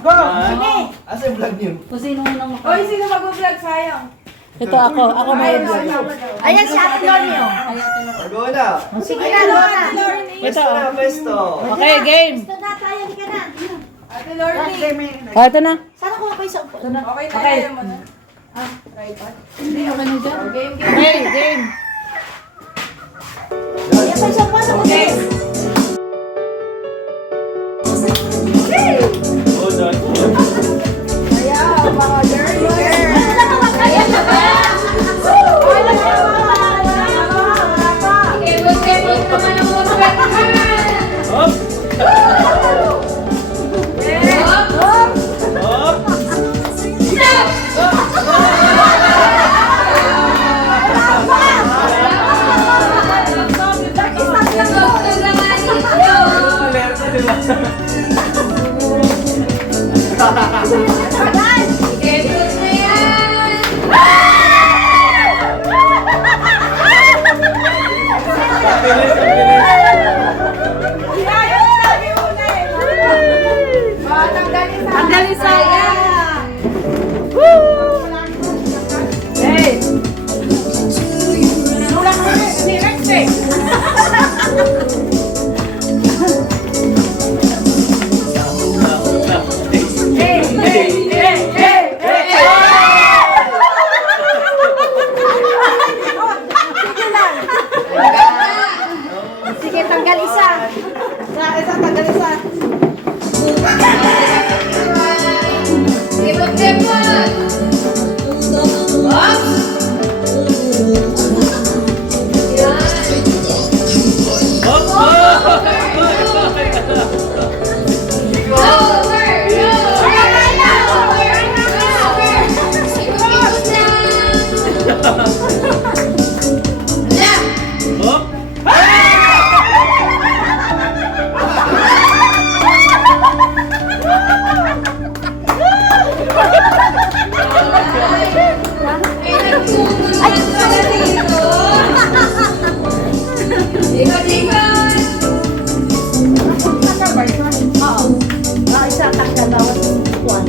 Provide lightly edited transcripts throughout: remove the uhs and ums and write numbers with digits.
Go! Sige! Asa yung vlog niyo? Kung sino unang maka... Oy, sino mag-vlog sayang? Ito ako may vlog. Ayan si Ate Lorne, oh. Go na. Sige na, Lorna. Pesto na, pesto. Okay, game. Gusto na tayo, hindi ka na. Ate Lorne. Ito na. Sana kuha kayo sa upo. Okay na, Okay. kaya mo na. Tripod. Hindi ako na dyan. Game. Okay, game. Kaya kayo sa upo, sa upo. Oh, done. Ayaw, mga girl. Ano na naman kaya na ba? Wala na, wala pa. Kebot naman ang mga Hop! Hop! Alerta, di ba? Kebot na yan. Ang bilis, ang bilis. Tanggalin sayang. Hey! Sige, tanggal isa. Isa, tanggal isa. Kebot. Hop! Hop! Isa, tanggal bawat upuan.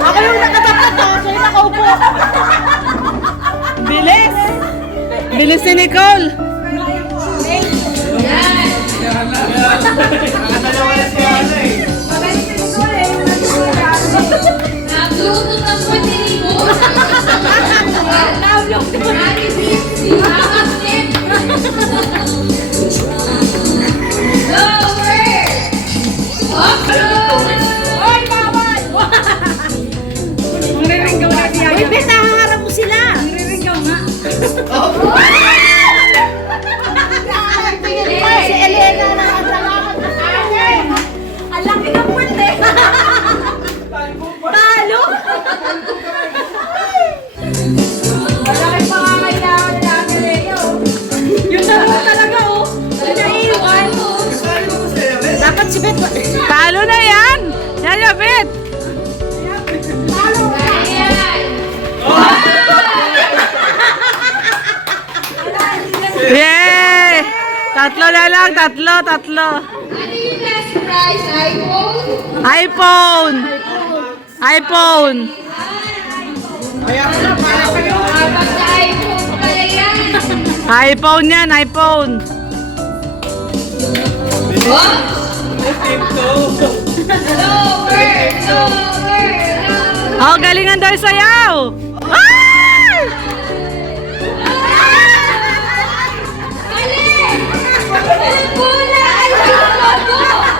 Ako yung nakatapat to. Siya yung nakaupo. Bilis! Bilis ni Nicole. Nakadalawa na si Ana eh. Nagluto ng puti mo. Uy, Bet, nahaharap mo sila. Si Elena na ang salamat na sa akin. Ang laki ng puwete. Talo? Malaki pa nga kailangan namin Leo. Yung dalawa talaga, oh. Naiiwan. Sabi ko sa'yo, eh. Dapat si Bet. Talo na yan! Yayabit! Yay! Tatlo na lang, tatlo. Ano yung last prize? iPhone! iPhone? iPhone! Kapag sa iPhone pala yan. iPhone yan, iPhone! Lower! Oh, galingan daw yung sayaw! Ay! Alin! Ang bola! Ay, ang bola!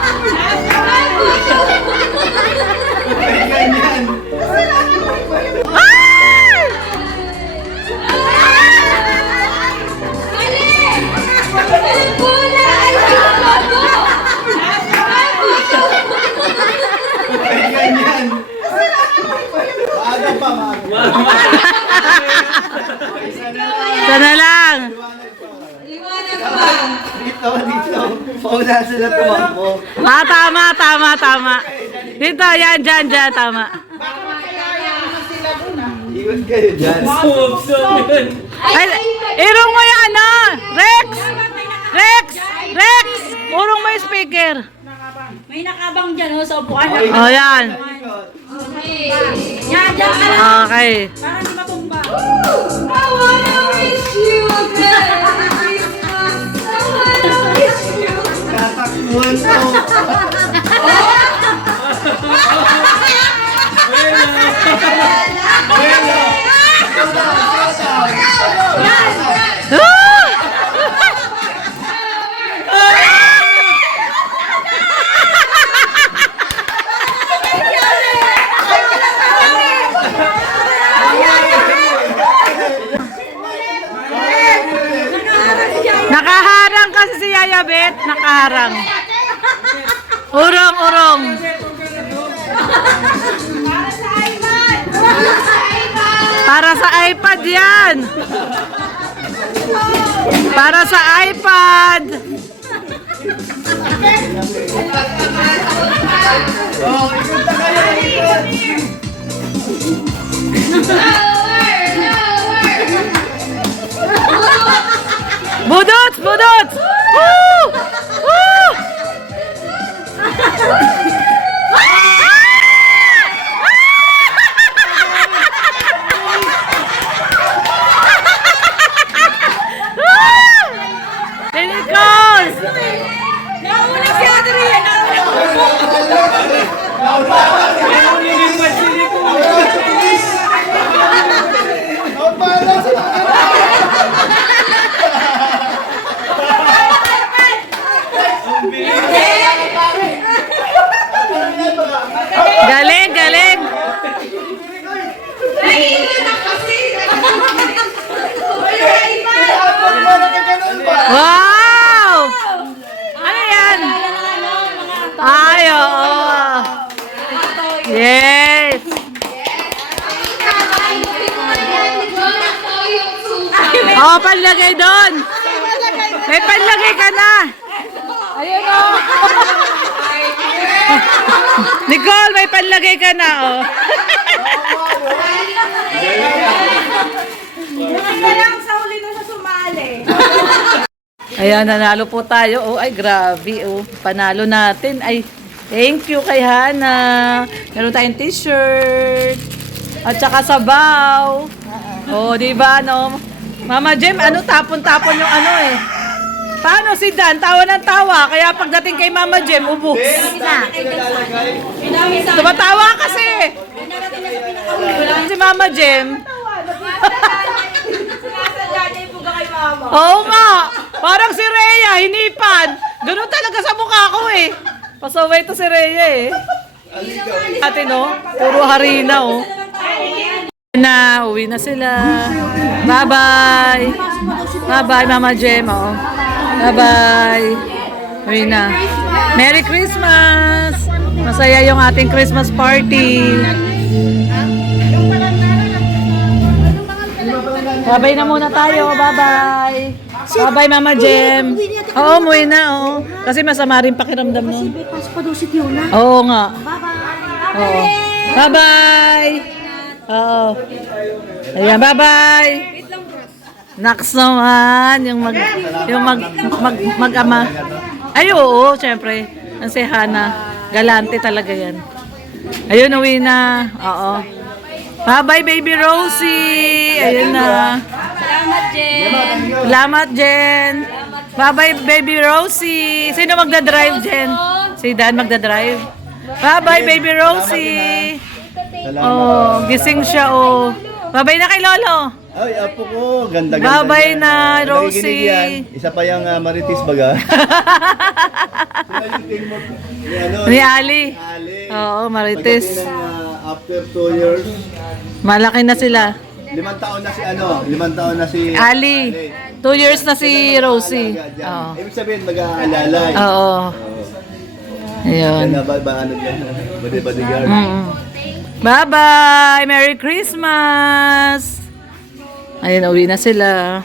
Bigla sila tumakbo. Ah, tama. Dito, yan, dyan, tama. Iwan kayo dyan. Ay, irong mo yan, ano? Rex! Urong mo yung speaker. May nakabang dyan, oh, so bukan na. Oh, yan. Yan, dyan ka lang. Okay. Para hindi matumba. I wanna wish you a Merry Christmas. I wanna wish you. Tatakbuhan to. Nakaharang kasi si Yaya Bet. Nakaharang. Urong. Para sa iPad yan. Para sa iPad. Oh, ikot na kayo, ikot. Budots! Woo! Woo! Silicos! Nauna si Adrian. Galing! Wow! Ano yan? Ay, oo. Yes! Oh, panlagay doon! May panlagay ka na! Ayun o! Nicole, may panlagay ka na, oh. Lang sa huli na sa sumali. Ayan, nanalo po tayo. Oh, ay, grabe. Oh, panalo natin. Ay, thank you kay Hana. Meron tayong t-shirt. At saka sabaw. Oh, di ba, no? Mama Jem, ano, tapon-tapon yung ano eh. Paano si Dan? Tawa ng tawa. Kaya pagdating kay Mama Jem, ubos. Tumatawa kasi. Si Mama Jem. Oo nga. Parang si Rhea, hinipan. Ganun talaga sa mukha ko eh. Pasaway to si Rhea eh. Ate no, puro harina oh. Na, uwi na sila. Bye-bye. Bye-bye, Mama Jem. Oh. Bye-bye. Uwi na. Merry Christmas! Masaya yung ating Christmas party. Bye-bye na muna tayo. Bye-bye. Bye-bye, Mama Jem. Oo, umuwi na. Oo. Kasi masama rin pakiramdam nun. Oo nga. Oo. Bye-bye. Oo. Ayan, bye-bye. Naks naman, yung mag-ama. Ay, oo, syempre. Ang si Hana, galante talaga yan. Ayun, uwi na. Oo. Bye-bye, baby Rosie. Ayun na. Salamat, Jen. Salamat, Jen. Bye-bye, baby Rosie. Sino magdadrive, Jen? Si Dan magdadrive. Bye-bye, baby Rosie. Oh, gising siya, oh. Bye-bye na kay Lolo. Ay, apo ko. Ganda-ganda. Bye-bye yan. na, Nakikinig Rosie. yan. Isa pa yung Marites baga. Sila yung team mo. Ni Ali. Ali. Oo, Marites. Pagdating ng, after 2 years, Malaki na sila. 5 taon na si ano, 5 taon na si Ali. 2 years na si Rosie. Mag-aalaga Oo. dyan. Ibig sabihin, mag-aalala. Oo. Ayun. Yan na ba ano dyan? Bodyguard. Bye-bye! Merry Christmas! Ayun, uwi na sila.